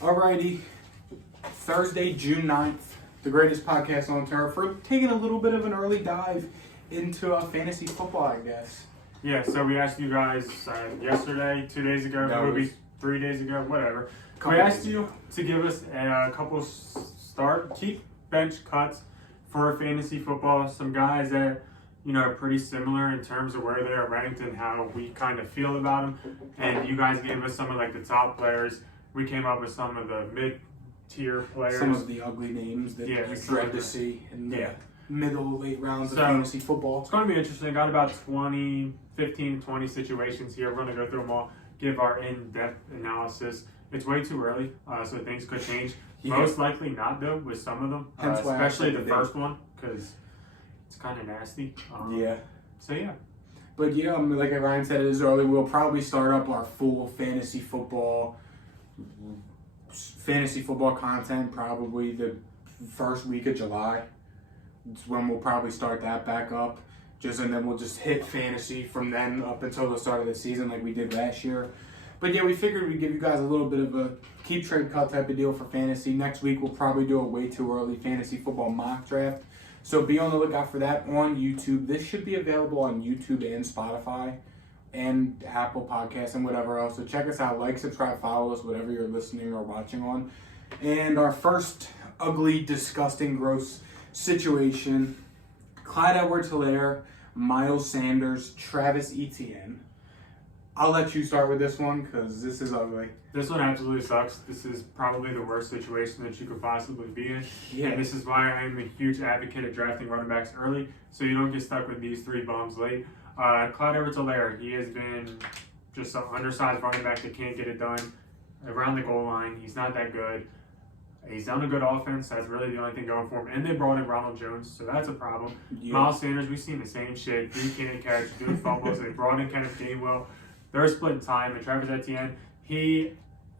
Alrighty, Thursday, June 9th, the greatest podcast on turf. We're taking a little bit of an early dive into fantasy football, I guess. Yeah, so we asked you guys yesterday, 2 days ago, maybe 3 days ago, whatever. We asked you to give us a couple keep bench cuts for fantasy football. Some guys that, are pretty similar in terms of where they're ranked and how we kind of feel about them. And you guys gave us some of the top players. We came up with some of the mid-tier players. Some of the ugly names that you dread to see in the middle, late rounds of fantasy football. It's going to be interesting. Got about 15 to 20 situations here. We're going to go through them all, give our in-depth analysis. It's way too early, so things could change. Yeah. Most likely not, though, with some of them, especially the first one, because it's kind of nasty. So, yeah. But, like Ryan said, it is early. We'll probably start up our full fantasy football content probably the first week of July. It's when we'll probably start that back up. And then we'll just hit fantasy from then up until the start of the season like we did last year. But we figured we'd give you guys a little bit of a keep trade cut type of deal for fantasy. Next week we'll probably do a way too early fantasy football mock draft. So be on the lookout for that on YouTube. This should be available on YouTube and Spotify and Apple Podcasts and whatever else. So check us out. Like, subscribe, follow us, whatever you're listening or watching on. And our first ugly, disgusting, gross situation, Clyde Edwards-Helaire, Miles Sanders, Travis Etienne. I'll let you start with this one because this is ugly. This one absolutely sucks. This is probably the worst situation that you could possibly be in. Yeah. And this is why I'm a huge advocate of drafting running backs early so you don't get stuck with these three bums late. Clyde Edwards-Helaire, he has been just an undersized running back that can't get it done around the goal line. He's not that good. He's on a good offense. That's really the only thing going for him. And they brought in Ronald Jones, so that's a problem. Yeah. Miles Sanders, we've seen the same shit. He can't catch, doing fumbles. They brought in Kenneth Gainwell. They're splitting time. And Travis Etienne, he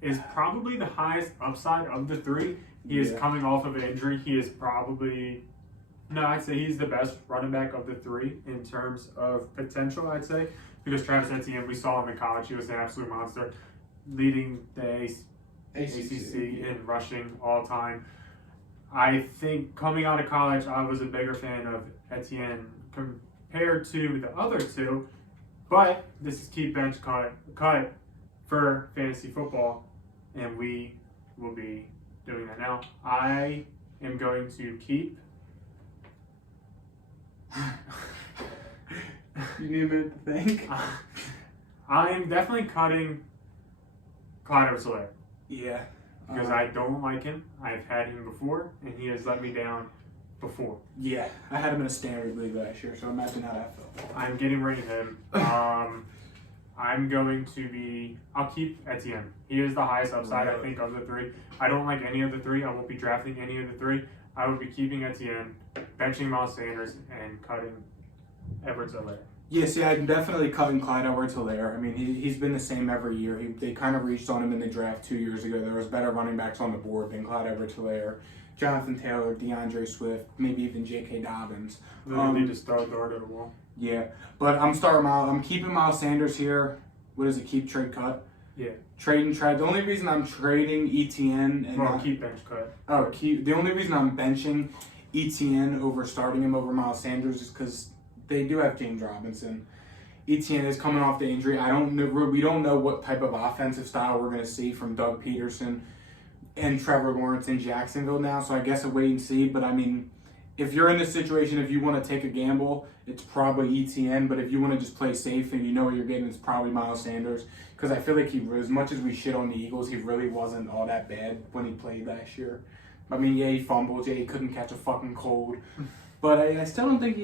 is probably the highest upside of the three. He is coming off of an injury. He is probably, I'd say he's the best running back of the three in terms of potential, I'd say. Because Travis Etienne, we saw him in college. He was an absolute monster, leading the ACC in rushing all time. I think coming out of college, I was a bigger fan of Etienne compared to the other two. But this is keep bench cut for fantasy football, and we will be doing that now. I am going to keep. You need a minute to think. I am definitely cutting Clyde Edwards-Helaire. Yeah. Because I don't like him. I've had him before, and he has let me down before. Yeah, I had him in a standard league last year, so imagine how that felt. I'm getting rid of him. I'll keep Etienne. He is the highest upside, I think, of the three. I don't like any of the three. I won't be drafting any of the three. I would be keeping Etienne, benching Miles Sanders, and cutting Edwards-Helaire. Yes, I'm definitely cutting Clyde Edwards-Helaire. I mean, he's been the same every year. They kind of reached on him in the draft 2 years ago. There was better running backs on the board than Clyde Edwards-Helaire. Jonathan Taylor, DeAndre Swift, maybe even J.K. Dobbins. Literally just throw a dart at the wall. Yeah, but I'm keeping Miles Sanders here. What is it? Keep, trade, cut? Yeah. Trade and trade. The only reason I'm trading Etienne and keep bench cut. The only reason I'm benching Etienne over starting him over Miles Sanders is because they do have James Robinson. Etienne is coming off the injury. We don't know what type of offensive style we're going to see from Doug Peterson and Trevor Lawrence in Jacksonville now, so I guess a wait and see. But I mean, if you're in this situation, if you want to take a gamble, it's probably Etienne. But if you want to just play safe and you know what you're getting, it's probably Miles Sanders. Because I feel like as much as we shit on the Eagles, he really wasn't all that bad when he played last year. I mean, he fumbled. He couldn't catch a fucking cold. But I still don't think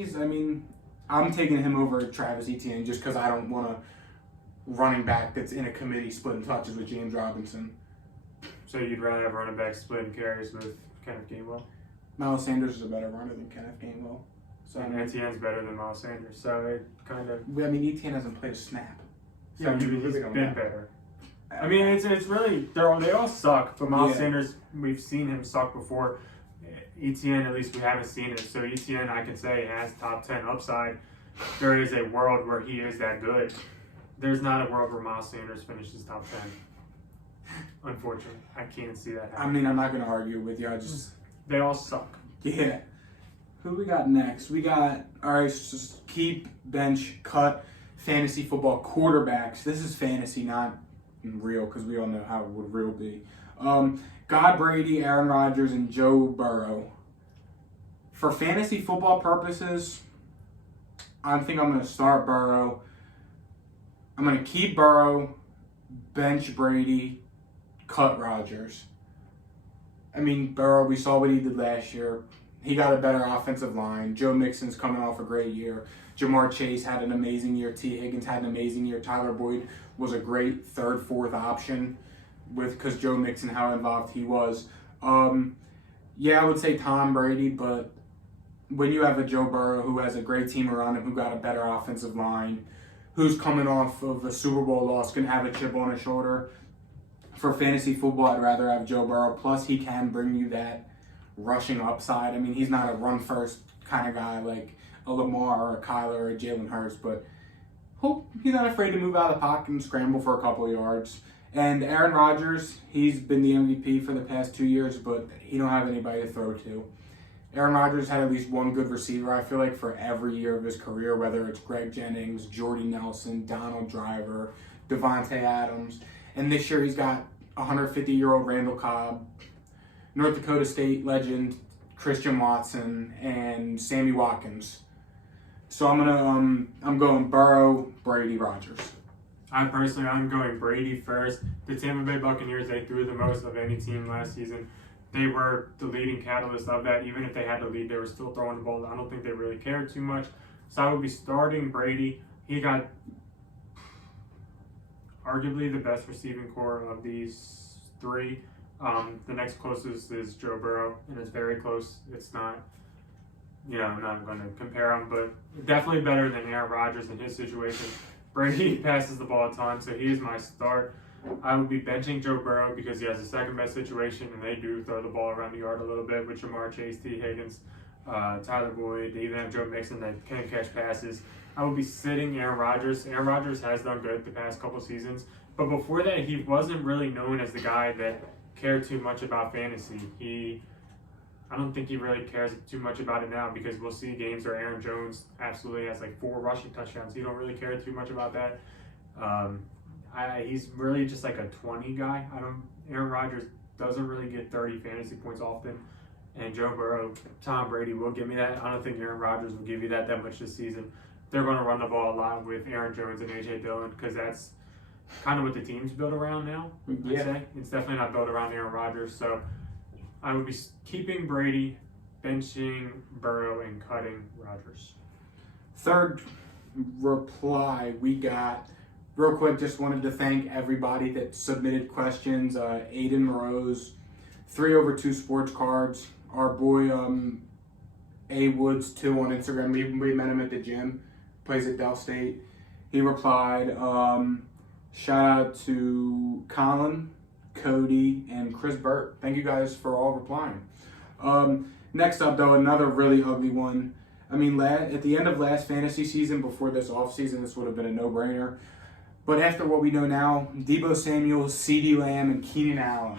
I'm taking him over Travis Etienne just because I don't want a running back that's in a committee splitting touches with James Robinson. So you'd rather have running back splitting carries with Kenneth Gainwell? Miles Sanders is a better runner than Kenneth Gainwell. So Etienne's better than Miles Sanders. So it kind of... Etienne hasn't played a snap. So yeah, he's been better. I mean, it's really... They all suck, but Miles Sanders, we've seen him suck before. Etienne, at least we haven't seen it. So Etienne, I can say, has top 10 upside. There is a world where he is that good. There's not a world where Miles Sanders finishes top 10. Unfortunately, I can't see that I happening. mean, I'm not gonna argue with you. They all suck. Yeah. Who we got next? We got, all right, just keep, bench, cut, fantasy football quarterbacks. This is fantasy, not real, because we all know how it would real be. God Brady, Aaron Rodgers, and Joe Burrow. For fantasy football purposes, I think I'm going to start Burrow. I'm going to keep Burrow, bench Brady, cut Rodgers. I mean, Burrow, we saw what he did last year. He got a better offensive line. Joe Mixon's coming off a great year. Jamar Chase had an amazing year. T. Higgins had an amazing year. Tyler Boyd was a great third, fourth option because Joe Mixon, how involved he was. Yeah, I would say Tom Brady, but when you have a Joe Burrow who has a great team around him, who got a better offensive line, who's coming off of a Super Bowl loss, can have a chip on his shoulder. For fantasy football, I'd rather have Joe Burrow. Plus, he can bring you that rushing upside. I mean, he's not a run-first kind of guy like a Lamar or a Kyler or a Jalen Hurts, but he's not afraid to move out of the pocket and scramble for a couple of yards. And Aaron Rodgers, he's been the MVP for the past 2 years, but he don't have anybody to throw to. Aaron Rodgers had at least one good receiver, I feel like, for every year of his career, whether it's Greg Jennings, Jordy Nelson, Donald Driver, Devontae Adams. And this year he's got 150-year-old Randall Cobb, North Dakota State legend Christian Watson, and Sammy Watkins. So I'm going Burrow, Brady, Rodgers. I'm going Brady first. The Tampa Bay Buccaneers, they threw the most of any team last season. They were the leading catalyst of that. Even if they had to lead, they were still throwing the ball. I don't think they really cared too much. So I would be starting Brady. He got arguably the best receiving core of these three. The next closest is Joe Burrow, and it's very close. It's not, I'm not going to compare them, but definitely better than Aaron Rodgers in his situation. Brady passes the ball a ton, so he is my start. I would be benching Joe Burrow because he has the second best situation, and they do throw the ball around the yard a little bit with Jamar Chase, T. Higgins, Tyler Boyd. They even have Joe Mixon that can catch passes. I would be sitting Aaron Rodgers. Aaron Rodgers has done good the past couple seasons, but before that, he wasn't really known as the guy that cared too much about fantasy. I don't think he really cares too much about it now because we'll see games where Aaron Jones absolutely has like 4 rushing touchdowns. He don't really care too much about that. He's really just like a 20 guy. Aaron Rodgers doesn't really get 30 fantasy points often, and Joe Burrow, Tom Brady will give me that. I don't think Aaron Rodgers will give you that much this season. They're going to run the ball a lot with Aaron Jones and A.J. Dillon because that's kind of what the team's built around now, I'd say. It's definitely not built around Aaron Rodgers. So I would be keeping Brady, benching Burrow, and cutting Rodgers. Third reply we got, real quick, just wanted to thank everybody that submitted questions. Aiden Rose, 3over2 Sports Cards, our boy A Woods 2 on Instagram. We met him at the gym, plays at Del State. He replied, shout out to Colin, Cody, and Chris Burt. Thank you guys for all replying. Next up, though, another really ugly one. I mean, at the end of last fantasy season, before this offseason, this would have been a no-brainer. But after what we know now, Deebo Samuel, CeeDee Lamb, and Keenan Allen.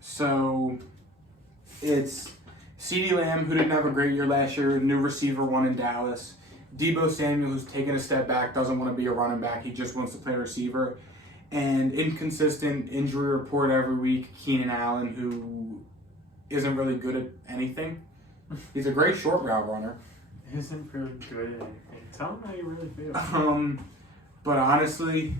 So it's CeeDee Lamb, who didn't have a great year last year, new receiver, one in Dallas. Deebo Samuel, who's taken a step back, doesn't want to be a running back. He just wants to play receiver. And inconsistent injury report every week, Keenan Allen, who isn't really good at anything. He's a great short route runner. Isn't really good at anything. Tell him how you really feel. But honestly,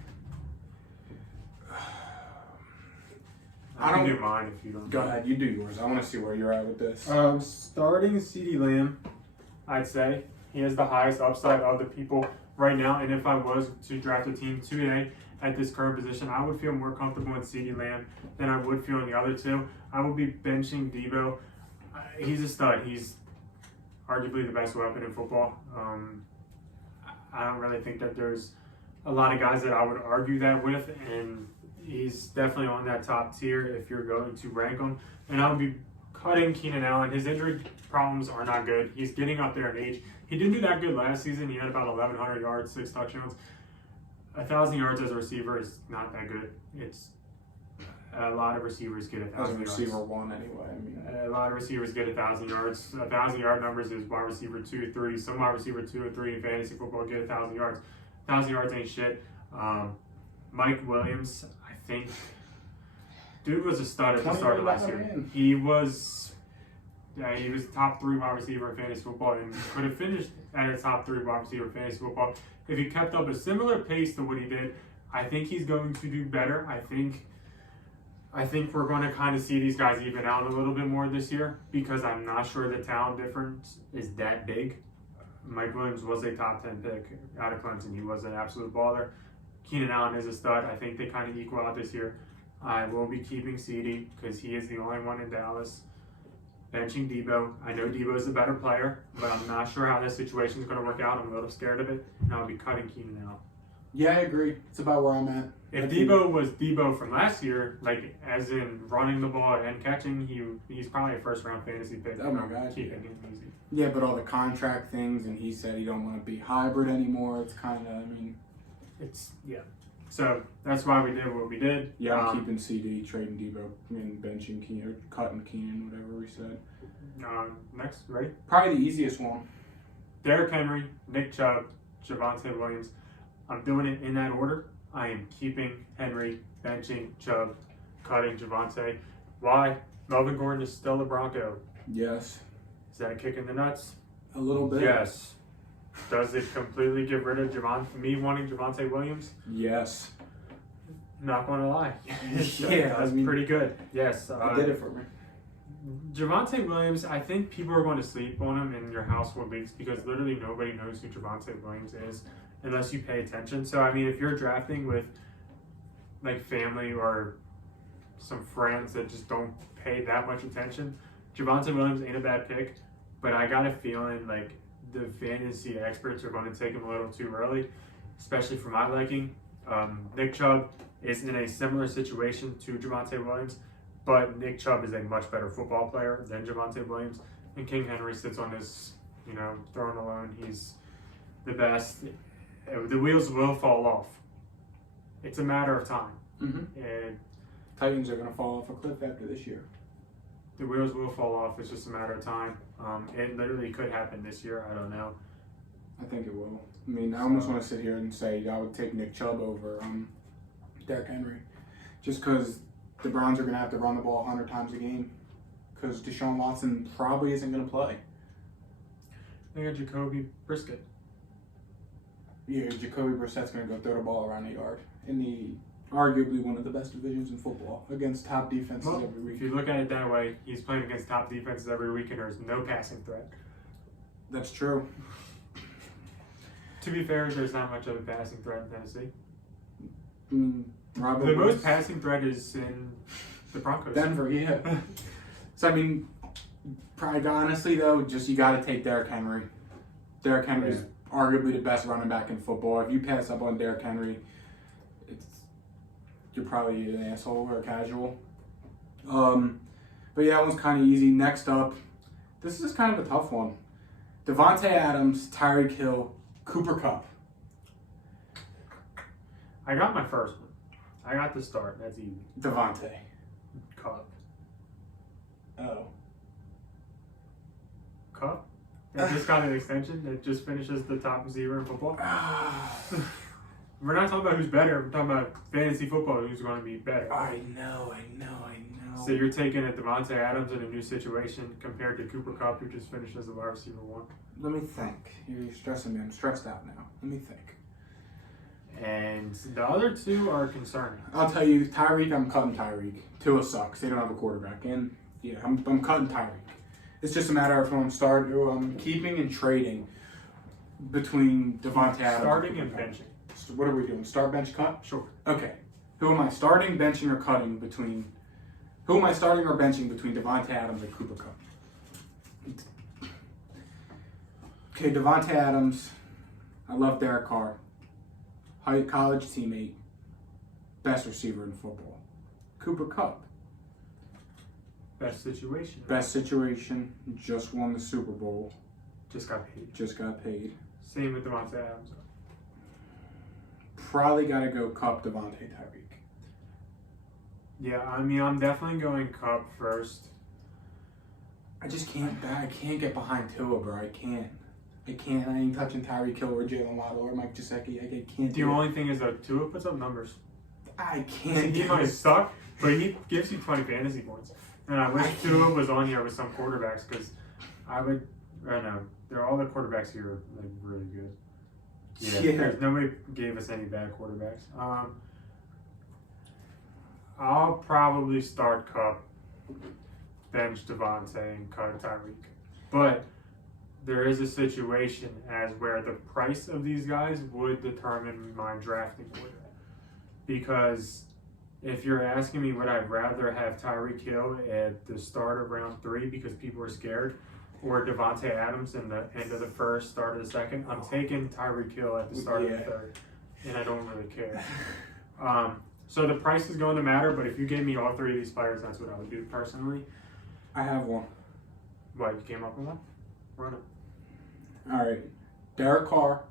I can do mine if you don't. Go ahead, you do yours. I want to see where you're at with this. Starting CeeDee Lamb, I'd say he has the highest upside of the people right now. And if I was to draft a team today at this current position, I would feel more comfortable in CeeDee Lamb than I would feel in the other two. I would be benching Deebo. He's a stud. He's arguably the best weapon in football. I don't really think that there's a lot of guys that I would argue that with, and he's definitely on that top tier if you're going to rank him. And I would be cutting Keenan Allen. His injury problems are not good. He's getting up there in age. He didn't do that good last season. He had about 1,100 yards, 6 touchdowns. 1,000 yards as a receiver is not that good. It's A lot of receivers get As a 1,000 yards. receiver one anyway. I mean, A lot of receivers get 1,000 yards. 1,000-yard numbers is wide receiver 2, 3. Some wide receiver 2 or 3 in fantasy football get 1,000 yards. 1,000 yards ain't shit. Mike Williams, I think, dude was a stud at the start of last year. Man. He was top 3 wide receiver in fantasy football and could have finished at a top 3 wide receiver in fantasy football if he kept up a similar pace to what he did. I think he's going to do better. I think we're going to kind of see these guys even out a little bit more this year because I'm not sure the talent difference is that big. Mike Williams was a top 10 pick out of Clemson. He was an absolute baller. Keenan Allen is a stud. I think they kind of equal out this year. I will be keeping CD because he is the only one in Dallas. Benching Debo. I know Debo is a better player, but I'm not sure how this situation is going to work out. I'm a little scared of it, and I'll be cutting Keenan Allen. yeah, I agree. It's about where I'm at. If Debo was Debo from last year, like as in running the ball and catching, he's probably a first-round fantasy pick. Oh my God, keeping him easy. Yeah, but all the contract things, and he said he don't want to be hybrid anymore. It's kind of, I mean, So that's why we did what we did. yeah, I'm keeping CD, trading Debo, and benching Keenan, or cutting Keenan, whatever we said. Next, ready? Probably the easiest one. Derrick Henry, Nick Chubb, Javonte Williams. I'm doing it in that order. I am keeping Henry, benching Chubb, cutting Javonte. Why? Melvin Gordon is still a Bronco. Yes. Is that a kick in the nuts? A little bit. Yes. Does it completely get rid of me wanting Javonte Williams? Yes. Not going to lie. Yeah, that's I mean, pretty good. Yes. I did it for me. Javonte Williams, I think people are going to sleep on him in your household leagues because literally nobody knows who Javonte Williams is unless you pay attention. So, I mean, if you're drafting with like family or some friends that just don't pay that much attention, Javonte Williams ain't a bad pick, but I got a feeling like the fantasy experts are going to take him a little too early, especially for my liking. Nick Chubb is in a similar situation to Javonte Williams, but Nick Chubb is a much better football player than Javonte Williams, and King Henry sits on his, throne alone. He's the best. The wheels will fall off. It's a matter of time. Mm-hmm. And Titans are going to fall off a cliff after this year. the wheels will fall off. It's just a matter of time. It literally could happen this year. I don't know. I think it will. I mean, I almost want to sit here and say I would take Nick Chubb over Derrick Henry, just because the Browns are going to have to run the ball 100 times a game, because Deshaun Watson probably isn't going to play. They got Jacoby Brisket. Yeah, Jacoby Brissett's going to go throw the ball around the yard in the arguably one of the best divisions in football against top defenses Well, every week. if you look at it that way, he's playing against top defenses every week, and there's no passing threat. That's true. To be fair, there's not much of a passing threat in Tennessee. I mean, Robert The Woods- most passing threat is in the Broncos. Denver, yeah. So, I mean, probably honestly, though, just you got to take Derrick Henry. Derrick Henry's arguably the best running back in football. If you pass up on Derrick Henry, you're probably an asshole or a casual. But yeah, that one's kind of easy. Next up, this is kind of a tough one. Devontae Adams, Tyreek Hill, Cooper Kupp. I got my first one. I got the start. That's easy. Devontae. Cup. Oh. Cup? That just got an extension. It just finishes the top receiver in football. We're not talking about who's better. We're talking about fantasy football. Who's going to be better? I know. So you're taking a Devontae Adams in a new situation compared to Cooper Kupp, who just finished as the wide receiver 1. Let me think. You're stressing me. I'm stressed out now. Let me think. And the other two are concerning. I'll tell you, Tyreek, I'm cutting Tyreek. Tua sucks. They don't have a quarterback. And yeah, I'm cutting Tyreek. It's just a matter of who I'm starting, who I'm keeping and trading between Devontae Adams. Starting and and Cooper Kupp. benching. So what are we doing? Start, bench, cut? Sure. Okay. Who am I starting, benching, or cutting between? Who am I starting or benching between Devontae Adams and Cooper Kupp? Okay, Devontae Adams. I love Derek Carr. High college teammate. Best receiver in football. Cooper Kupp. Best situation. Best situation. Just won the Super Bowl. Just got paid. Just got paid. Same with Devontae Adams. Probably got to go Kupp, Devontae, Tyreek. Yeah, I mean, I'm definitely going Cup first. I just can't. I can't get behind Tua, bro. I can't. I ain't touching Tyreek Hill or Jalen Waddle or Mike Gesicki. I can't. The do it. only thing is that Tua puts up numbers. I can't. He do might it. suck, but he gives you 20 fantasy points. And I wish Tua was on here with some quarterbacks because I would. I know they're all the quarterbacks here are like really good. Yeah. There's nobody gave us any bad quarterbacks. I'll probably start Cup, bench Devontae, and cut Tyreek. But there is a situation as where the price of these guys would determine my drafting order. Because if you're asking me, would I rather have Tyreek Hill at the start of round 3 because people are scared, or Devontae Adams in the end of the first, start of the second, I'm taking Tyreek Hill at the start of the third, and I don't really care. So the price is going to matter, but if you gave me all 3 of these players, that's what I would do personally. I have one. What, you came up with one? Run it. All right, Derek Carr.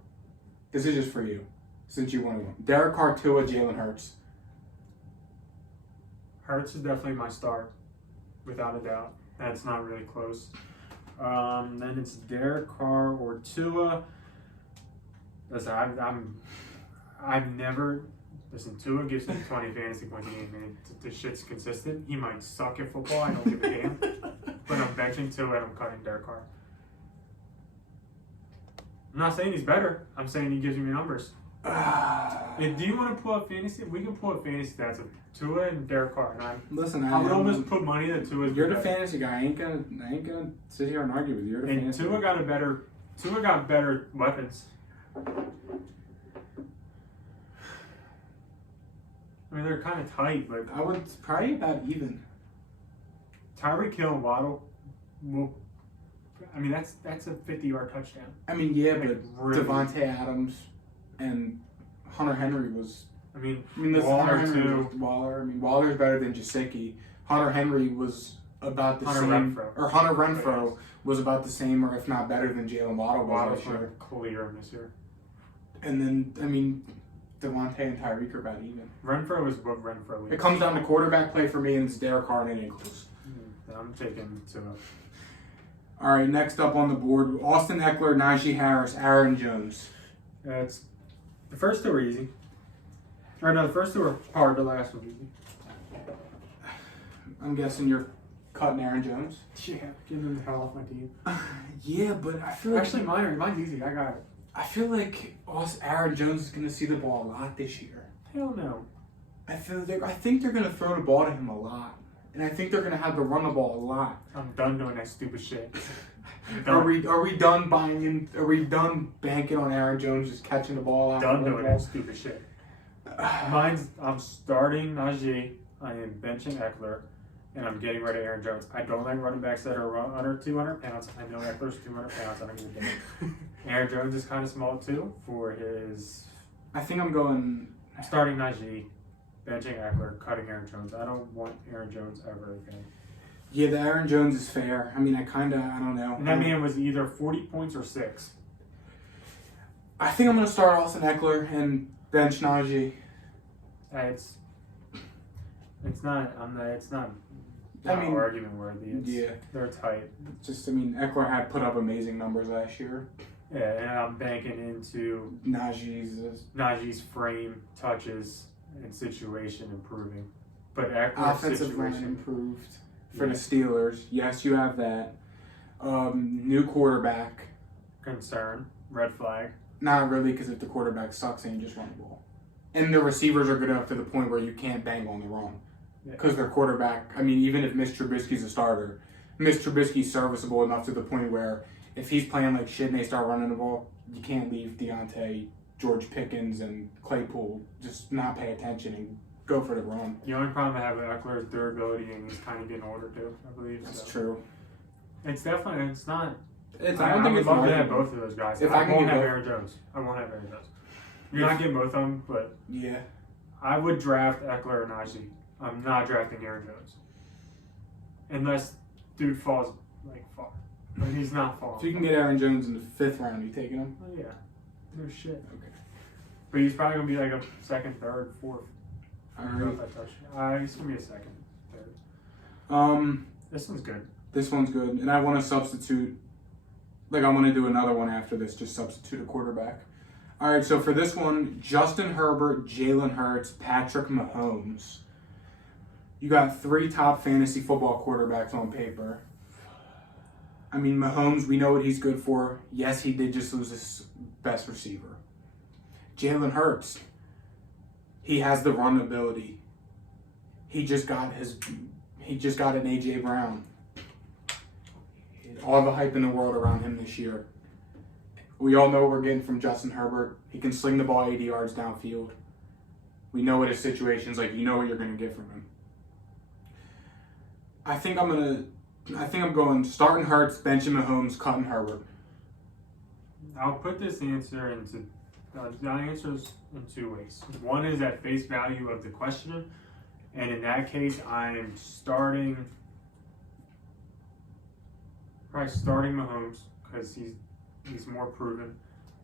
This is just for you, since you wanted one. Derek Carr, Tua, Jalen Hurts. Hurts is definitely my start, without a doubt. That's not really close. Then it's Derek Carr or Tua. Listen, I've never. Listen, Tua gives me 20 fantasy points a game, man. This shit's consistent. He might suck at football. I don't give a damn. But I'm benching Tua and I'm cutting Derek Carr. I'm not saying he's better. I'm saying he gives me numbers. And do you want to pull up fantasy? We can pull up fantasy stats of Tua and Derek Carr. And Listen, I would almost put money that Tua's You're the better. fantasy guy. I ain't gonna sit here and argue with you. You're the And fantasy Tua guy. got better weapons. I mean, they're kind of tight, but I would probably about even. Tyreek Hill and Waddle will. I mean, that's a 50-yard touchdown. I mean, yeah, Like, but really. Devontae Adams and Hunter Henry was. I mean, This Waller Hunter Henry too. was Waller. I mean, Waller's better than Gesicki. Hunter Henry was about the Hunter same. Renfro. Or Hunter Renfro was about the same, or if not better than Jalen Waddle Waddle's was last going year. to clear him this year. And then, I mean, Devontae and Tyreek are about even. Renfro is what Renfro is. It comes down to quarterback play for me, and it's Derek Carr and it ain't close. I'm taking Tua. All right, next up on the board, Austin Eckler, Najee Harris, Aaron Jones. It's the first 2 are easy. Or no, the first 2 are hard. The last one's easy. I'm guessing you're cutting Aaron Jones. Yeah, get him the hell off my team. Yeah, but I feel like Actually, mine's easy. I got it. I feel like Aaron Jones is going to see the ball a lot this year. Hell no. I think they're going to throw the ball to him a lot, and I think they're going to have to run the ball a lot. I'm done doing that stupid shit. Are we done buying in? Are we done banking on Aaron Jones just catching the ball out? Done doing that stupid shit. I'm starting Najee. I am benching Eckler, and I'm getting rid of Aaron Jones. I don't like running backs that are under 200 pounds. I know Eckler's 200 pounds. I don't give a damn. Aaron Jones is kind of small too for his. I think I'm going. I'm starting Najee, benching Eckler, cutting Aaron Jones. I don't want Aaron Jones ever again. Yeah, the Aaron Jones is fair. I mean, I don't know. And that man was either 40 points or 6. I think I'm going to start Austin Eckler and bench Najee. It's not. It's not. I mean, argument worthy. They're tight. Just, I mean, Eckler had put up amazing numbers last year. Yeah, and I'm banking into Najee's frame, touches, and situation improving. But Eckler's Offensive line situation improved for the Steelers. Yes, you have that. New quarterback. concern, red flag. Not really, because if the quarterback sucks, then you just run the ball. And the receivers are good enough to the point where you can't bang on the run. Because their quarterback, I mean, even if Mitch Trubisky's a starter, Mitch Trubisky's serviceable enough to the point where if he's playing like shit and they start running the ball, you can't leave Deontay, George Pickens, and Claypool just not pay attention and go for the run. The only problem I have with Eckler is durability, and he's kind of getting older too, I believe. That's true. It's definitely, it's not. I I don't think would it's love to have arguable. both of those guys. If I I can won't get have both- Aaron Jones. I won't have Aaron Jones. You're not getting both of them, but Yeah. I would draft Eckler or Najee. I'm not drafting Aaron Jones. Unless dude falls like far. But he's not falling. So you can get Aaron Jones in the 5th round. You taking him? Oh, yeah. No shit. Okay. But he's probably going to be like a second, third, fourth. I don't know if I touched it. Just give me a second. Third. This one's good. This one's good, and I want to substitute. Like I want to do another one after this. Just substitute a quarterback. All right. So for this one, Justin Herbert, Jalen Hurts, Patrick Mahomes. You got 3 top fantasy football quarterbacks on paper. I mean, Mahomes, we know what he's good for. Yes, he did just lose his best receiver. Jalen Hurts, he has the run ability. He just got an AJ Brown. All the hype in the world around him this year. We all know what we're getting from Justin Herbert. He can sling the ball 80 yards downfield. We know what his situation's like. You know what you're going to get from him. I think I'm going starting Hurts, benching Mahomes, cutting Herbert. I'll put this answer into the answers in 2 ways. One is at face value of the question, and in that case, I'm probably starting Mahomes because he's more proven.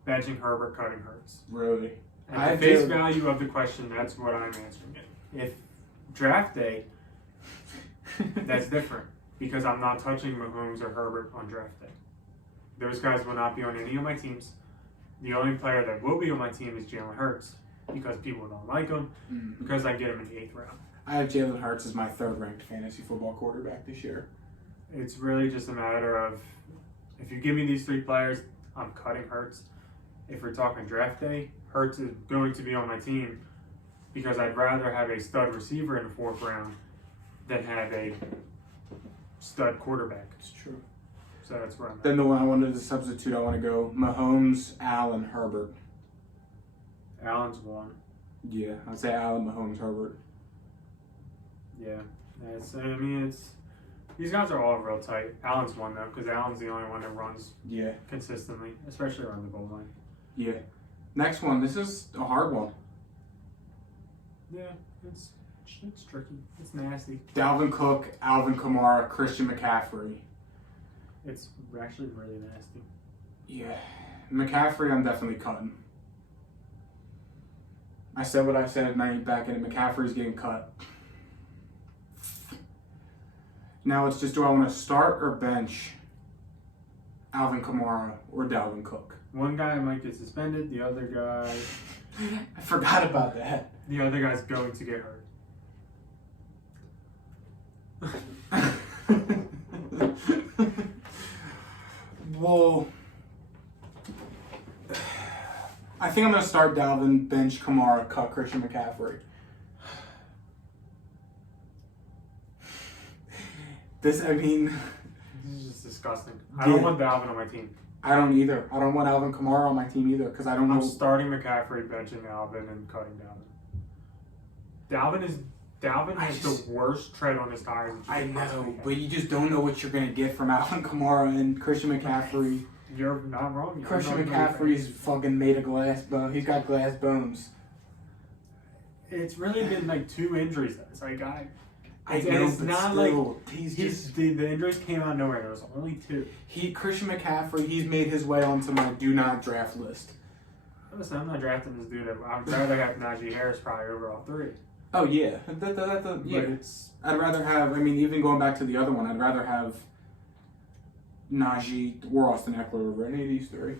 Benching Herbert, cutting Hurts. Really? At the face value of the question, that's what I'm answering it. If draft day, that's different because I'm not touching Mahomes or Herbert on draft day. Those guys will not be on any of my teams. The only player that will be on my team is Jalen Hurts because people don't like him because I get him in the 8th round. I have Jalen Hurts as my 3rd ranked fantasy football quarterback this year. It's really just a matter of if you give me these 3 players, I'm cutting Hurts. If we're talking draft day, Hurts is going to be on my team because I'd rather have a stud receiver in the 4th round than have a stud quarterback. It's true. So that's where I'm at. Then the one I wanted to substitute, I want to go Mahomes, Allen, Herbert. Allen's 1. Yeah, I'd say Allen, Mahomes, Herbert. Yeah. These guys are all real tight. Allen's 1 though, because Allen's the only one that runs consistently, especially around the goal line. Yeah. Next one. This is a hard one. Yeah, it's tricky. It's nasty. Dalvin Cook, Alvin Kamara, Christian McCaffrey. It's actually really nasty. Yeah. McCaffrey, I'm definitely cutting. I said what I said back in it. McCaffrey's getting cut. Now it's just, do I want to start or bench Alvin Kamara or Dalvin Cook? One guy might get suspended. The other guy... I forgot about that. The other guy's going to get hurt. Well, I think I'm going to start Dalvin, bench Kamara, cut Christian McCaffrey. This is just disgusting. I don't want Dalvin on my team. I don't either. I don't want Alvin Kamara on my team either because I don't know. I'm starting McCaffrey, benching Alvin, and cutting Dalvin. Dalvin has the worst tread on his tires. I know, but you just don't know what you're going to get from Alvin Kamara and Christian McCaffrey. You're not wrong. Christian McCaffrey's fucking made of glass bone. He's got glass bones. It's really been like 2 injuries. It's like it's not still, like the injuries came out of nowhere. There was only 2. Christian McCaffrey, he's made his way onto my do not draft list. Listen, I'm not drafting this dude. I'd rather have Najee Harris probably over all 3. Oh yeah, yeah. I'd rather have. I mean, even going back to the other one, I'd rather have Najee or Austin Eckler over any of these 3.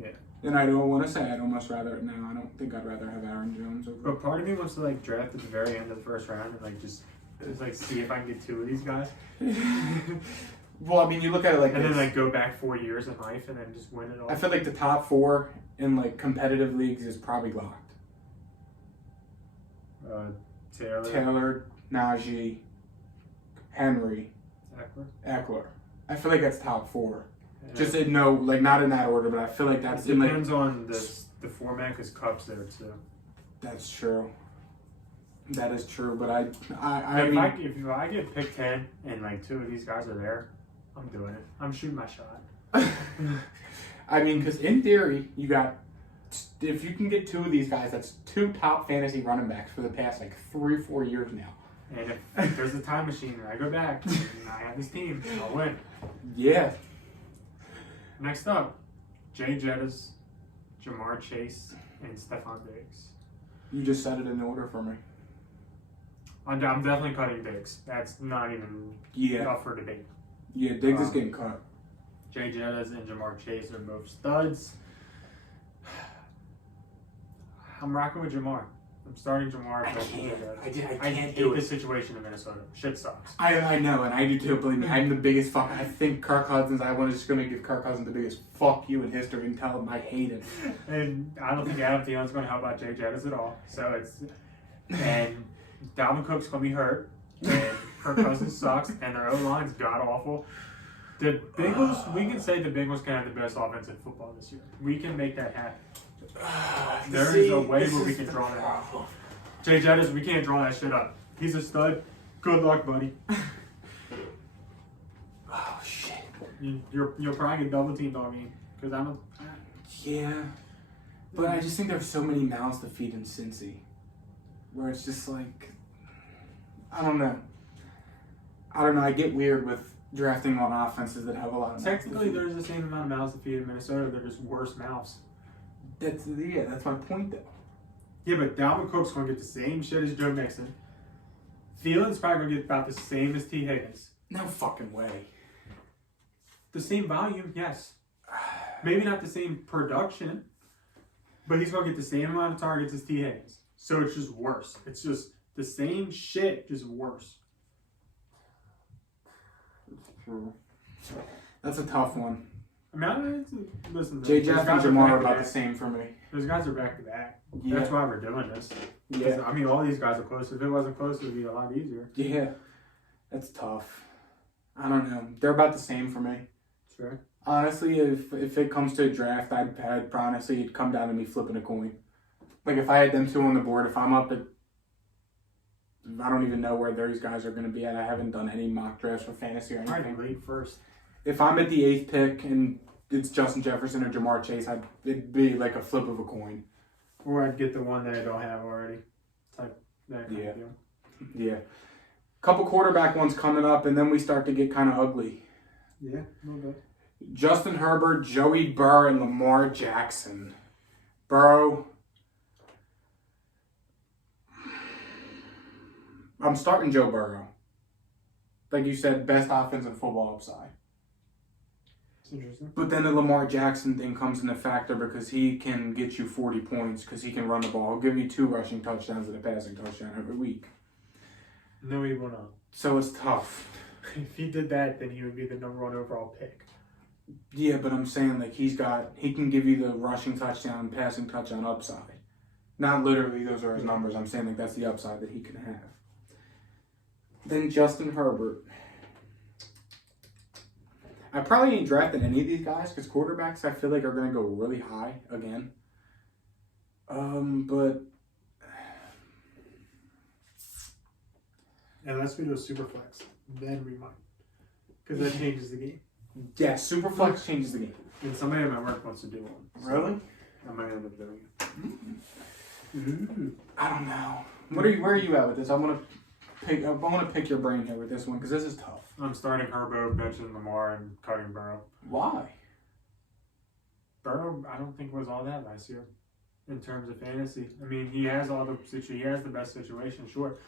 Yeah. And I don't want to say I'd almost rather. No, I don't think I'd rather have Aaron Jones over. But part of me wants to like draft at the very end of the 1st round and like just see if I can get 2 of these guys. Well, I mean, you look at it like and this. then like go back 4 years in life and then just win it all. I feel like the top 4 in like competitive leagues is probably locked. Taylor, Najee, Henry, Eckler. I feel like that's top 4. Yeah. Just not in that order, but I feel like that's it depends on the format because Cup's there too. That's true. That is true, but if I get picked 10 and like 2 of these guys are there, I'm doing it. I'm shooting my shot. I mean, because in theory, you got. If you can get 2 of these guys, that's 2 top fantasy running backs for the past like 3-4 years now. And if there's a time machine and I go back and I have this team, I'll win. Yeah. Next up, Jay Jettis, Jamar Chase, and Stephon Diggs. You just said it in order for me. I'm definitely cutting Diggs. That's not even up for debate. Yeah, Diggs is getting cut. Jay Jettis and Jamar Chase are both studs. I'm rocking with Jamar. I'm starting Jamar. I can't hate do it. this situation in Minnesota. Shit sucks. I know, and I do too. Believe me, I'm the biggest fuck. I think Kirk Cousins. I want to just gonna give Kirk Cousins the biggest fuck you in history and tell him I hate him. And I don't think Adam Thielen's going to help out Jay Jettis at all. So it's and Dalvin Cook's going to be hurt. And Kirk Cousins sucks, and their O-line's god awful. The Bengals, we can say the Bengals can have the best offense in football this year. We can make that happen. There is a way where we can draw that up. Jay Jettis, we can't draw that shit up. He's a stud. Good luck, buddy. Oh shit. You'll probably get double teamed on me because I'm a. Yeah, but I just think there's so many mouths to feed in Cincy, where it's just like, I don't know. I get weird with drafting on offenses that have a lot of. Technically, there's the same amount of mouths to feed in Minnesota. They're just worse mouths. That's my point though. Yeah, but Dalvin Cook's going to get the same shit as Joe Mixon. Thielen's probably going to get about the same as T. Higgins. No fucking way. The same volume, yes. Maybe not the same production, but he's going to get the same amount of targets as T. Higgins. So it's just worse. It's just the same shit, just worse. That's a tough one. I mean, listen. Jay Jeff and Jamar are about the same for me. Those guys are back to back. Yeah. That's why we're doing this. Yeah. I mean, all these guys are close. If it wasn't close, it would be a lot easier. Yeah. That's tough. I don't know. They're about the same for me. Sure. Honestly, if it comes to a draft, I'd honestly it'd come down to me flipping a coin. Like if I had them two on the board, if I'm up at, I don't even know where those guys are going to be at. I haven't done any mock drafts for fantasy or anything. Probably late first. If I'm at the 8th pick and it's Justin Jefferson or Jamar Chase, it'd be like a flip of a coin. Or I'd get the one that I don't have already. Type that kind of deal. Yeah. Couple quarterback ones coming up, and then we start to get kind of ugly. Yeah, a little bit. Justin Herbert, Joey Burrow, and Lamar Jackson. Burrow. I'm starting Joe Burrow. Like you said, best offense in football upside. It's interesting. But then the Lamar Jackson thing comes into factor because he can get you 40 points because he can run the ball. He'll give you 2 rushing touchdowns and a passing touchdown every week. No, he will not. So it's tough. If he did that, then he would be the number 1 overall pick. Yeah, but I'm saying like he can give you the rushing touchdown, passing touchdown upside. Not literally those are his numbers. I'm saying like that's the upside that he can have. Then Justin Herbert. I probably ain't drafting any of these guys because quarterbacks I feel like are going to go really high again. But Unless we do a super flex, then we might. Because that changes the game. yeah, Superflex changes the game. And somebody at my work wants to do one. So Really? I might end up doing it. Mm-hmm. I don't know. Where are you at with this? I want to pick your brain here with this one because this is tough. I'm starting Herbo, benching Lamar, and cutting Burrow. Why? Burrow, I don't think was all that last year in terms of fantasy. I mean, he has the best situation, sure,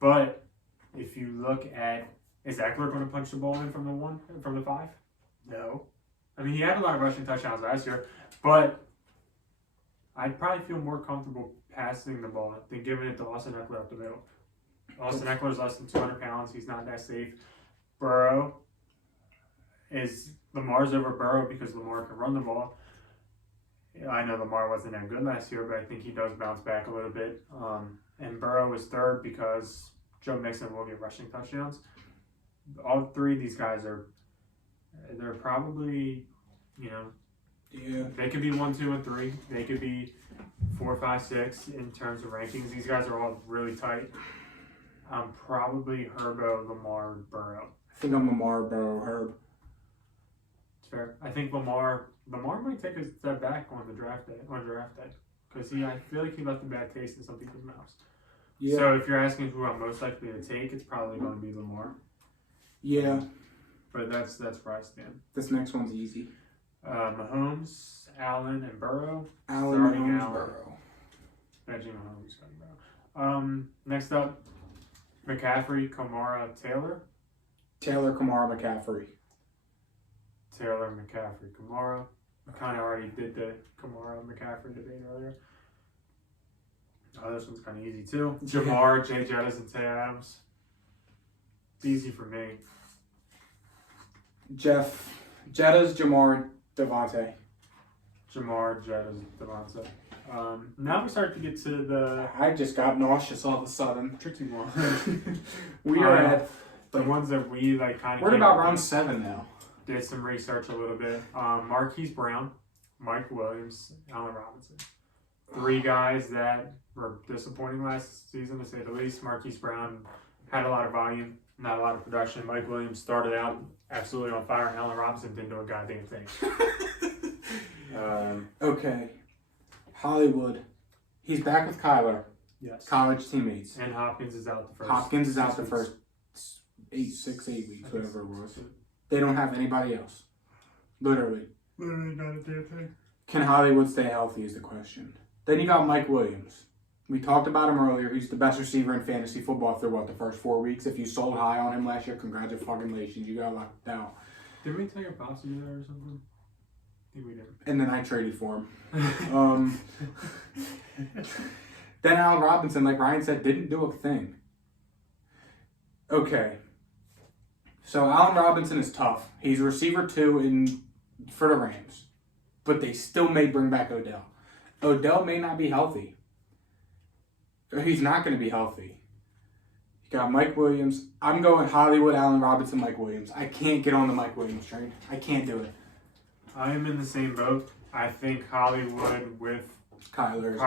but if you look at, is Eckler going to punch the ball in from the 5? No. I mean, he had a lot of rushing touchdowns last year, but I'd probably feel more comfortable passing the ball than giving it to Austin Eckler up the middle. Austin Eckler is less than 200 pounds. He's not that safe. Lamar's over Burrow because Lamar can run the ball. I know Lamar wasn't that good last year, but I think he does bounce back a little bit. And Burrow is 3rd because Joe Mixon will get rushing touchdowns. All 3 of these guys they're probably, Yeah. they could be 1, 2, and 3. They could be 4, 5, 6 in terms of rankings. These guys are all really tight. Probably Herbo, Lamar, Burrow. I think I'm Lamar, Burrow, Herb. It's fair. I think Lamar might take a step back on draft day, because I feel like he left a bad taste in some people's mouths. Yeah. So if you're asking who I'm most likely to take, it's probably going to be Lamar. Yeah. But that's where I stand. This next one's easy. Mahomes, Allen, and Burrow. Allen, Starting Mahomes, Allen. Burrow. Benching Mahomes, starting Burrow. Next up, McCaffrey, Kamara, Taylor. Taylor, Kamara, McCaffrey. Taylor, McCaffrey, Kamara. I kind of already did the Kamara McCaffrey debate earlier. Oh, this one's kind of easy too. Jamar, Jay Jettis, and Tay Adams. It's easy for me. Jettas, Jamar, Devontae. Jamar, Jettis, Devontae. Now we start to get to the I just got nauseous all of a sudden. tricky one. We are at the ones that we like kind of. we're at about round 7 now. Did some research a little bit. Marquise Brown, Mike Williams, Allen Robinson. 3 guys that were disappointing last season, to say the least. Marquise Brown had a lot of volume, not a lot of production. Mike Williams started out absolutely on fire, and Allen Robinson didn't do a goddamn thing. Okay. Hollywood. He's back with Kyler. Yes. College teammates. And Hopkins is out the first. Hopkins is out 6 the weeks. first 8 weeks, whatever it was. So, They don't have anybody else. Literally. literally not a damn thing. Can Hollywood stay healthy is the question. Then you got Mike Williams. We talked about him earlier. He's the best receiver in fantasy football through the first 4 weeks. If you sold high on him last year, congratulations. You got locked out. Did we tell your boss to do that or something? I think we did. And then I traded for him. Then Allen Robinson, like Ryan said, didn't do a thing. Okay. So Allen Robinson is tough. He's receiver 2 for the Rams. But they still may bring back Odell. Odell may not be healthy. He's not going to be healthy. You got Mike Williams. I'm going Hollywood, Allen Robinson, Mike Williams. I can't get on the Mike Williams train. I can't do it. I am in the same boat. I think Hollywood with Kyler.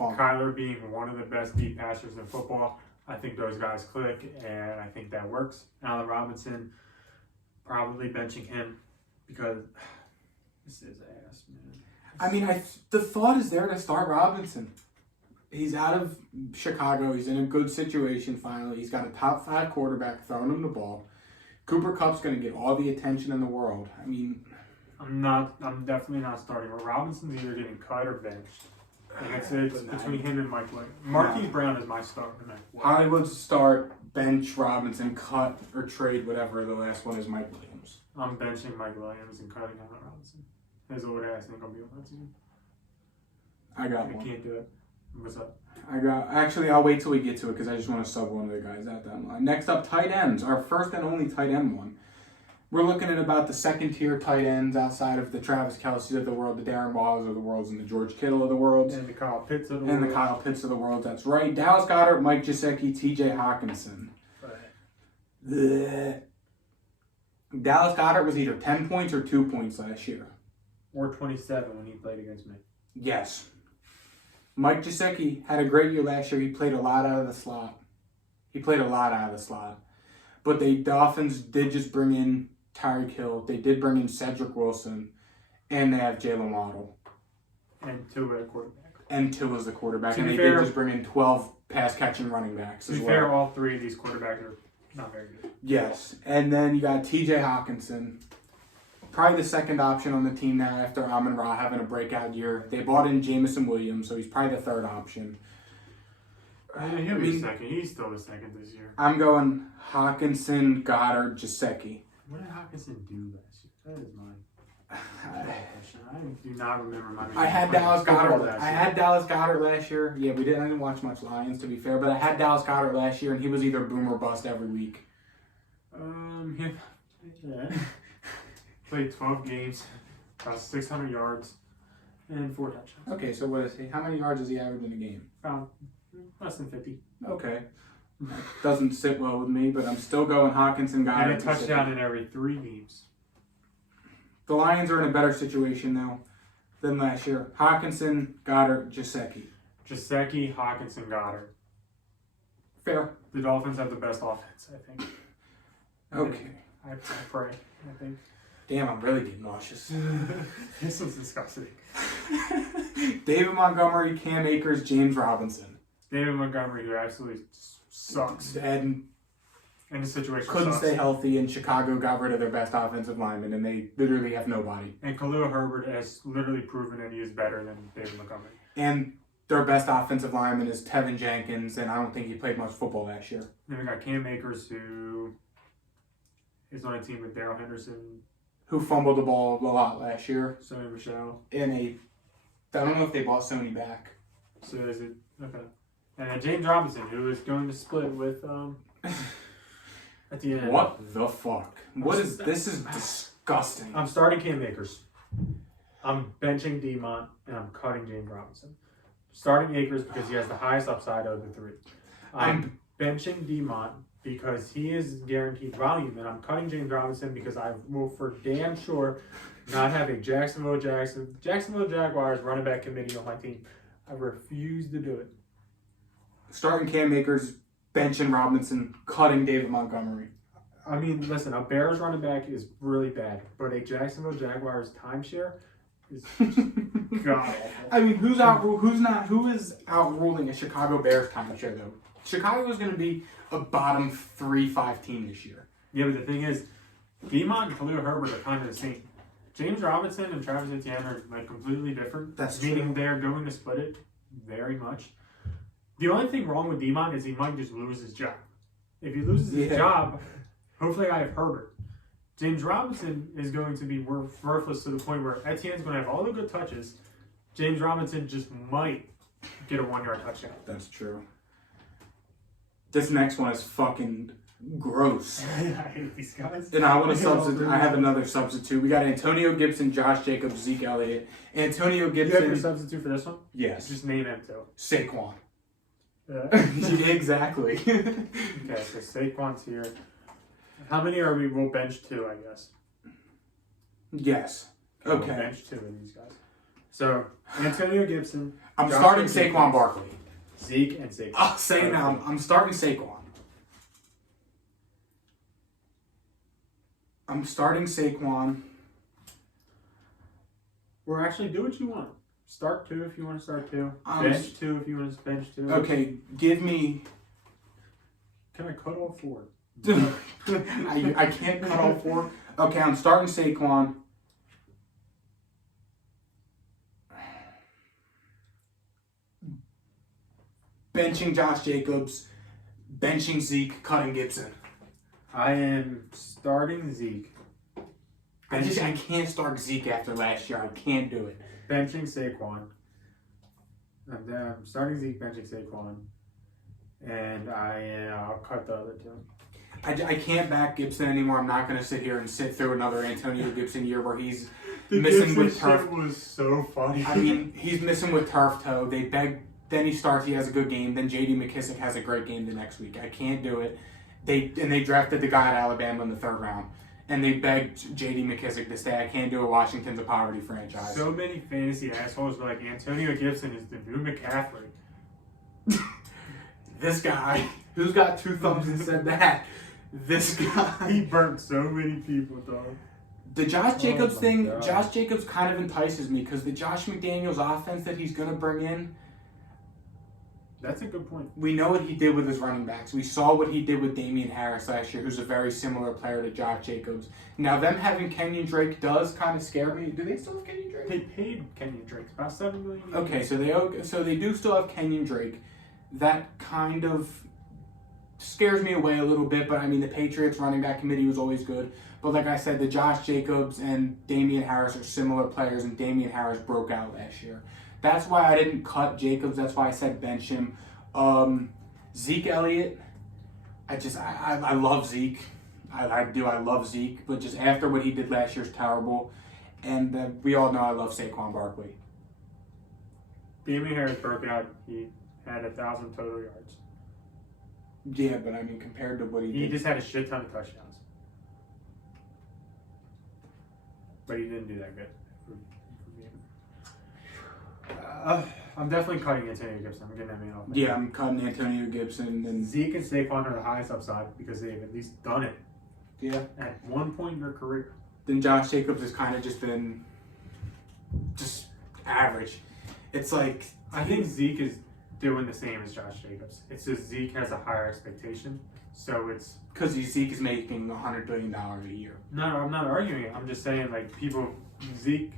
Kyler being one of the best deep passers in football. I think those guys click, and I think that works. Allen Robinson, probably benching him because this is ass, man. I mean, the thought is there to start Robinson. He's out of Chicago. He's in a good situation finally. He's got a top 5 quarterback throwing him the ball. Cooper Kupp's going to get all the attention in the world. I mean, I'm definitely not starting. Robinson's either getting cut or benched. And it's between him and Mike Williams. Marquise Brown is my start tonight. Hollywood start, bench Robinson, cut or trade, whatever. The last one is Mike Williams. I'm benching Mike Williams and cutting Allen Robinson. His old ass ain't gonna be on that team. I got I one. can't do it. What's up? Actually, I'll wait till we get to it because I just want to sub one of the guys at that line. Next up, tight ends. Our first and only tight end one. We're looking at about the second tier tight ends outside of the Travis Kelce's of the world, the Darren Wallers of the world, and the George Kittle of the world. And the Kyle Pitts of the And world. the Kyle Pitts of the world, that's right. Dallas Goedert, Mike Gesicki, TJ Hawkinson. Blech. Dallas Goedert was either 10 points or 2 points last year. Or 27 when he played against me. Yes. Mike Gesicki had a great year last year. He played a lot out of the slot. But the Dolphins did just bring in Tyreek Hill. They did bring in Cedric Wilson. And they have Jalen Waddle. And Tua at quarterback. And Tua's the quarterback. To And be they fair- did just bring in 12 pass-catching running backs To as be well. fair, all 3 of these quarterbacks are not very good. Yes. And then you got TJ Hawkinson. Probably the second option on the team now after Amon-Ra having a breakout year. They bought in Jamison Williams, so he's probably the third option. He'll be second. He's still the second this year. I'm going Hawkinson, Goddard, Gesicki. What did Hawkinson do last year? That is mine. I do not remember my. I had Dallas Goddard. I had Dallas Goddard last year. Yeah, I didn't watch much Lions to be fair, but I had Dallas Goddard last year, and he was either boom or bust every week. Yeah. Played 12 games, about 600 yards, and 4 touchdowns. Okay, so what is he? How many yards does he average in a game? About less than 50. Okay. Doesn't sit well with me, but I'm still going Hawkinson, Goddard. And a touchdown in every 3 games. The Lions are in a better situation now than last year. Hawkinson, Goddard, Gesicki. Gesicki, Hawkinson, Goddard. Fair. The Dolphins have the best offense, I think. Okay. I pray, I think. Damn, I'm really getting nauseous. This was disgusting. David Montgomery, Cam Akers, James Robinson. David Montgomery, who absolutely sucks. And In the situation couldn't sucks. stay healthy, and Chicago got rid of their best offensive lineman, and they literally have nobody. And Khalil Herbert has literally proven that he is better than David Montgomery. And their best offensive lineman is Tevin Jenkins, and I don't think he played much football last year. Then we got Cam Akers, who is on a team with Darrell Henderson, Who fumbled the ball a lot last year. Sony Michel. I don't know if they bought Sony back. So is it okay? And then James Robinson, who is going to split with at the end. What the fuck? This is disgusting. I'm starting Cam Akers. I'm benching Demont, and I'm cutting James Robinson. Starting Akers because he has the highest upside of the three. I'm benching Demont because he is guaranteed volume, and I'm cutting James Robinson because I will for damn sure not have a Jacksonville Jaguars running back committee on my team. I refuse to do it. Starting Cam Akers, benching Robinson, cutting David Montgomery. I mean, listen, a Bears running back is really bad, but a Jacksonville Jaguars timeshare is god awful. I mean, who is outruling a Chicago Bears timeshare though? Chicago is going to be a bottom 3-5 team this year. Yeah, but the thing is, Demont and Khalil Herbert are kind of the same. James Robinson and Travis Etienne are like completely different. That's meaning true. They're going to split it very much. The only thing wrong with Demont is he might just lose his job. If he loses his job, hopefully I have Herbert. James Robinson is going to be worthless to the point where Etienne's going to have all the good touches. James Robinson just might get a 1-yard touchdown. That's true. This next one is fucking gross. I hate these guys. And I want to substitute. I have another substitute. We got Antonio Gibson, Josh Jacobs, Zeke Elliott. Antonio You have your Gibson. substitute for this one? Yes. Just name him too. Saquon. Yeah. Exactly. Okay, so Saquon's here. How many are we? We'll bench 2, I guess. Yes. We'll Okay. bench 2 of these guys. So Antonio Gibson. I'm Josh starting Jacobs, Saquon Barkley. Zeke and Saquon. I'll say now. I'm starting Saquon. I'm starting Saquon. Or actually, do what you want. Start 2 if you want to start 2. I'm Bench 2 if you want to bench 2. Okay, give me. Can I cut all 4? I can't cut all 4. Okay, I'm starting Saquon. Benching Josh Jacobs. Benching Zeke. Cutting Gibson. I am starting Zeke. I can't start Zeke after last year. I can't do it. Benching Saquon. I'm starting Zeke, benching Saquon. And I'll cut the other 2. I can't back Gibson anymore. I'm not going to sit here and sit through another Antonio Gibson year where he's The missing Gibson with turf. shit was so funny. I mean, he's missing with turf toe. They beg. Then he starts. He has a good game. Then J.D. McKissick has a great game the next week. I can't do it. They drafted the guy at Alabama in the 3rd round, and they begged J.D. McKissick to stay. I can't do it. Washington's a poverty franchise. So many fantasy assholes were like, Antonio Gibson is the new McCaffrey. This guy, who's got 2 thumbs and said that? This He guy. burnt so many people, dog. The Josh Jacobs my thing, God. Josh Jacobs kind of entices me because the Josh McDaniels offense that he's going to bring in, That's a good point. we know what he did with his running backs. We saw what he did with Damian Harris last year, who's a very similar player to Josh Jacobs. Now, them having Kenyon Drake does kind of scare me. Do they still have Kenyon Drake? They paid Kenyon Drake about $7 million. Okay, so they do still have Kenyon Drake. That kind of scares me away a little bit, but I mean, the Patriots running back committee was always good. But like I said, the Josh Jacobs and Damian Harris are similar players, and Damian Harris broke out last year. That's why I didn't cut Jacobs. That's why I said bench him. Zeke Elliott, I love Zeke. I do. I love Zeke. But just after what he did last year is terrible. And we all know I love Saquon Barkley. Damian Harris broke out. He had 1,000 total yards. Yeah, but I mean, compared to what he He did. just had a shit ton of touchdowns. But he didn't do that good. I'm definitely cutting Antonio Gibson. I'm getting that man off. Yeah, I'm cutting Antonio Gibson. And Zeke and Saquon are the highest upside because they've at least done it yeah, at one point in their career. then Josh Jacobs has kind of just been just average. It's like, I think Zeke is doing the same as Josh Jacobs. It's just Zeke has a higher expectation. So it's... because Zeke is making $100 billion a year. No, I'm not arguing it. I'm just saying, like, Zeke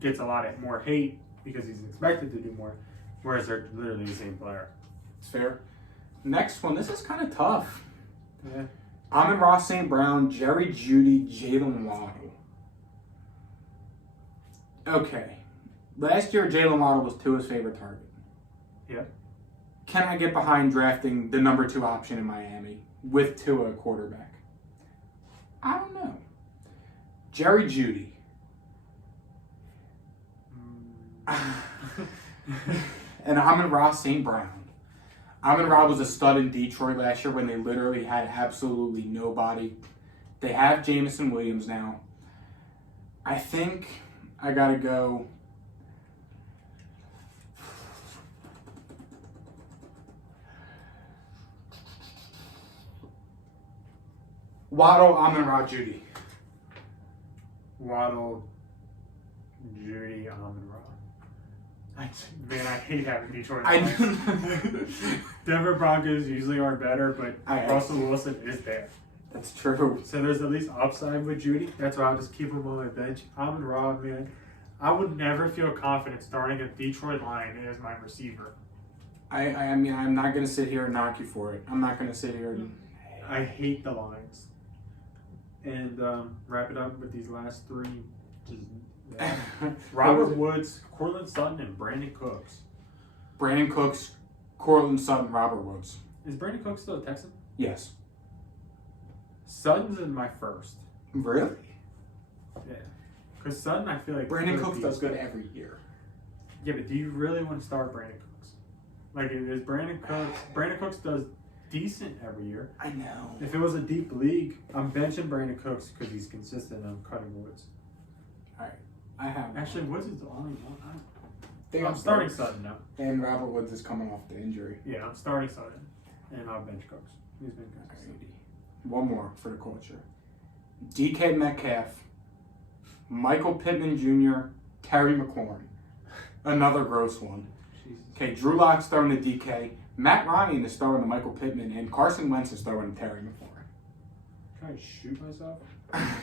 gets a lot of more hate because he's expected to do more. Whereas they're literally the same player. It's fair. Next one, this is kind of tough. Yeah. Amon-Ra St. Brown, Jerry Jeudy, Jalen Waddle. Okay. Last year, Jalen Waddle was Tua's favorite target. Yeah. Can I get behind drafting the number 2 option in Miami with Tua quarterback? I don't know. Jerry Jeudy. And Amon-Ra St. Brown. Amon-Ra was a stud in Detroit last year when they literally had absolutely nobody. They have Jameson Williams now. I think I gotta go. Waddle, Amon-Ra, Jeudy. Waddle, Jeudy, Amon-Ra. Man, I hate having Detroit Lions. Denver Broncos usually are better, but Russell Wilson is there. That's true. So there's at least upside with Jeudy. That's why I'll just keep him on my bench. Amon-Ra, man, I would never feel confident starting a Detroit Lion as my receiver. I mean, I'm not going to sit here and knock you for it. I'm not going to sit here and... I hate the Lions. And wrap it up with these last three. Robert Woods, Cortland Sutton, and Brandon Cooks. Brandon Cooks, Cortland Sutton, Robert Woods. Is Brandon Cooks still a Texan? Yes. Sutton's in my first. Really? Yeah. Because Sutton, I feel like... Brandon Cooks does good every year. Yeah, but do you really want to start Brandon Cooks? Like, is Brandon Cooks... Brandon Cooks does decent every year. I know. If it was a deep league, I'm benching Brandon Cooks because he's consistent. I'm cutting Woods. All right. I have... Actually, Woods is the only one. I'm I'm starting Sutton now. And Robert Woods is coming off the injury. Yeah, I'm starting Sutton. And I'll bench Cooks. He's been consistent. One more for the culture. DK Metcalf, Michael Pittman Jr., Terry McLaurin. Another gross one. Jesus. Okay, Drew Lock's throwing to DK. Matt Ryan is throwing to Michael Pittman. And Carson Wentz is throwing to Terry McLaurin. Trying to shoot myself?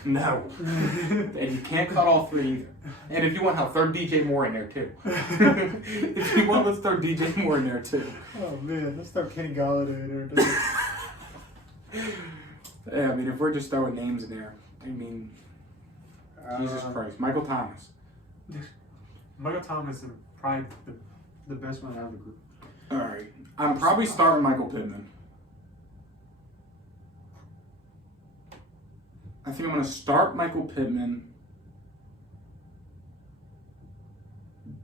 No. And you can't cut all three either. And if you want, I'll throw DJ Moore in there too. If you want, let's throw DJ Moore in there too. Oh man, let's throw Kenny Galladay in there. Yeah, I mean, if we're just throwing names in there, I mean, Jesus Christ. Michael Thomas. Michael Thomas is probably the best one out of the group. All right. I'm probably starting Michael Pittman. I think I'm going to start Michael Pittman,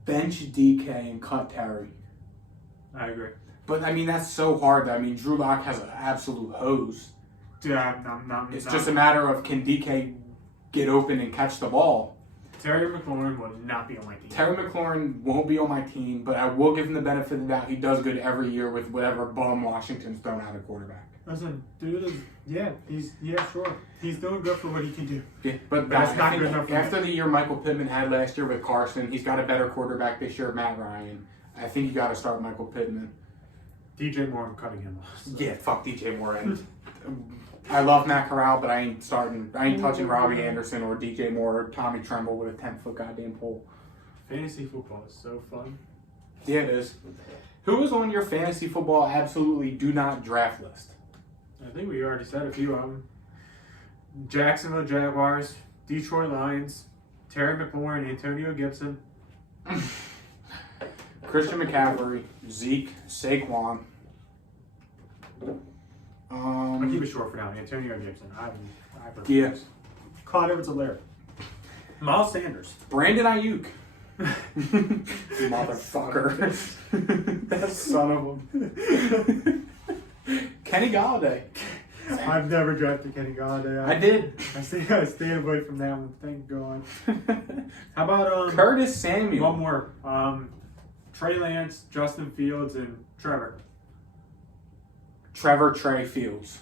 bench DK, and cut Terry. I agree. But, I mean, that's so hard. I mean, Drew Lock has an absolute hose. Dude, I'm It's just a matter of can DK get open and catch the ball. Terry McLaurin will not be on my team. Terry McLaurin won't be on my team, but I will give him the benefit of the doubt. He does good every year with whatever bum Washington's thrown out of quarterback. Listen, dude is, sure. He's doing good for what he can do. Yeah, but That's not I think good enough for after the year Michael Pittman had last year with Carson, he's got a better quarterback this year, Matt Ryan. I think you got to start Michael Pittman. DJ Moore, I'm cutting him off. So. Yeah, fuck DJ Moore. And I love Matt Corral, but I ain't touching Robbie Anderson or DJ Moore or Tommy Tremble with a 10-foot goddamn pole. Fantasy football is so fun. Yeah, it is. Who was on your fantasy football absolutely do not draft list? I think we already said a few of them. Jacksonville Jaguars, Detroit Lions, Terry McLaurin, Antonio Gibson. Christian McCaffrey, Zeke, Saquon. I'll keep it short for now. Antonio Gibson. Yeah. Clyde Edwards-Helaire. Miles Sanders. Brandon Ayuk. Motherfucker. That son of a... Kenny Galladay. I've never drafted Kenny Galladay. I did. I stayed away from that one. Thank God. How about Curtis Samuel? One more. Trey Lance, Justin Fields, and Trevor. Trey Fields.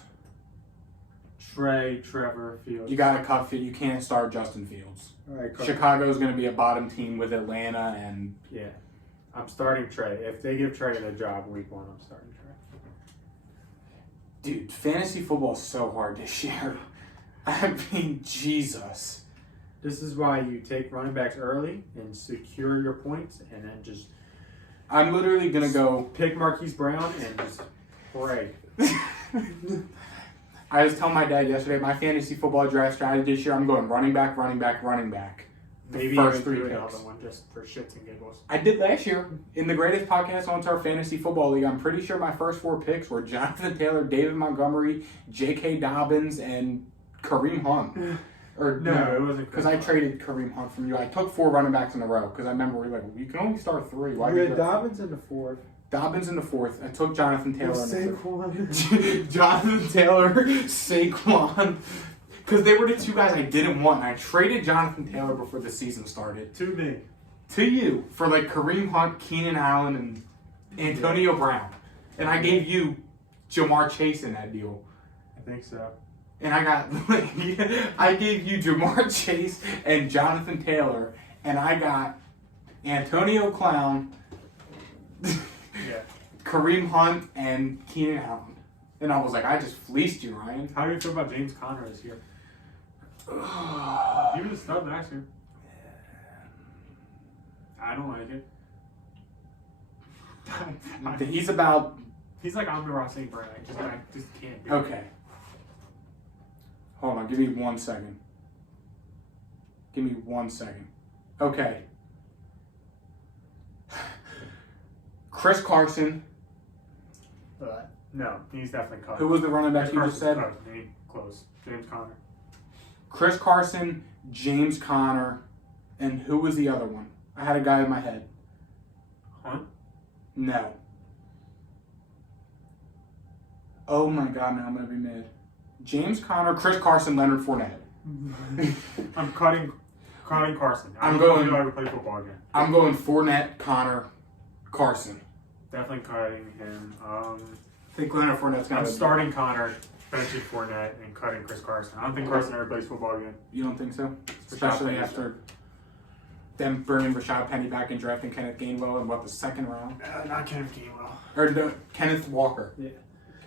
Trevor Fields. You got to cut Fields. You can't start Justin Fields. All right, Chicago's going to be a bottom team with Atlanta and... Yeah. I'm starting Trey. If they give Trey the job week 1, I'm starting Trey. Dude, fantasy football is so hard this year. I mean, Jesus. This is why you take running backs early and secure your points and then just I'm literally gonna go. Pick Marquise Brown and just pray. I was telling my dad yesterday, my fantasy football draft strategy this year, I'm going running back, running back, running back. Maybe first even 3 do another picks. one just for shits and giggles. I did last year in the greatest podcast on our fantasy football league. I'm pretty sure my first 4 picks were Jonathan Taylor, David Montgomery, J.K. Dobbins, and Kareem Hunt. Or No, it wasn't because I traded Kareem Hunt from you. I took 4 running backs in a row because I remember we were like, you can only start 3. Why You did had Dobbins in the 4th. Dobbins in the 4th. I took Jonathan Taylor in the 3rd. Saquon. Jonathan Taylor, Saquon. Because they were the 2 guys I didn't want. And I traded Jonathan Taylor before the season started. To me. To you. For like Kareem Hunt, Keenan Allen, and Antonio Brown. And I gave you Jamar Chase in that deal. I think so. And I got, I gave you Jamar Chase and Jonathan Taylor. And I got Antonio Clown, Yeah. Kareem Hunt, and Keenan Allen. And I was like, I just fleeced you, Ryan. How do you feel about James Conner this year? He was a stud last year. I don't like it. He's about He's like Amon-Ra St. Brown. I just can't do it. okay. Hold on, give me 1 second. Give me 1 second. Okay. Chris Carson, No, he's definitely cut. who was the running back Chris you just said? Carson's cut. He close. James Conner. Chris Carson, James Conner, and who was the other one? I had a guy in my head. Hunt? No. Oh my god, now I'm gonna be mad. James Conner, Chris Carson, Leonard Fournette. I'm cutting Carson. I'm I don't going- feel like we play football again. I'm going Fournette, Connor, Carson. Definitely cutting him. I think Leonard Fournette's gonna I'm have a- starting Connor, benching Fournette, and cutting Chris Carson. I don't think Carson ever plays football again. You don't think so? Rashad Especially Penny. after them bringing Rashad Penny back and drafting Kenneth Gainwell in what, the 2nd round? Not Kenneth Gainwell. Or no, Kenneth Walker. Yeah.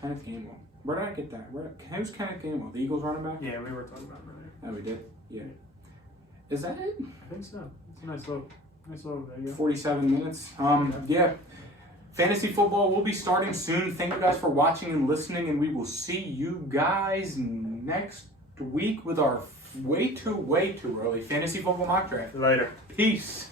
Kenneth Gainwell. Where did I get that? Who's Kenneth Gainwell? The Eagles running back? Yeah, we were talking about him earlier. Oh, we did? Yeah. Is that it? I think so. It's a nice little video. 47 minutes. Yeah. Fantasy football will be starting soon. Thank you guys for watching and listening, and we will see you guys next week with our way too early fantasy football mock draft. Later. Peace.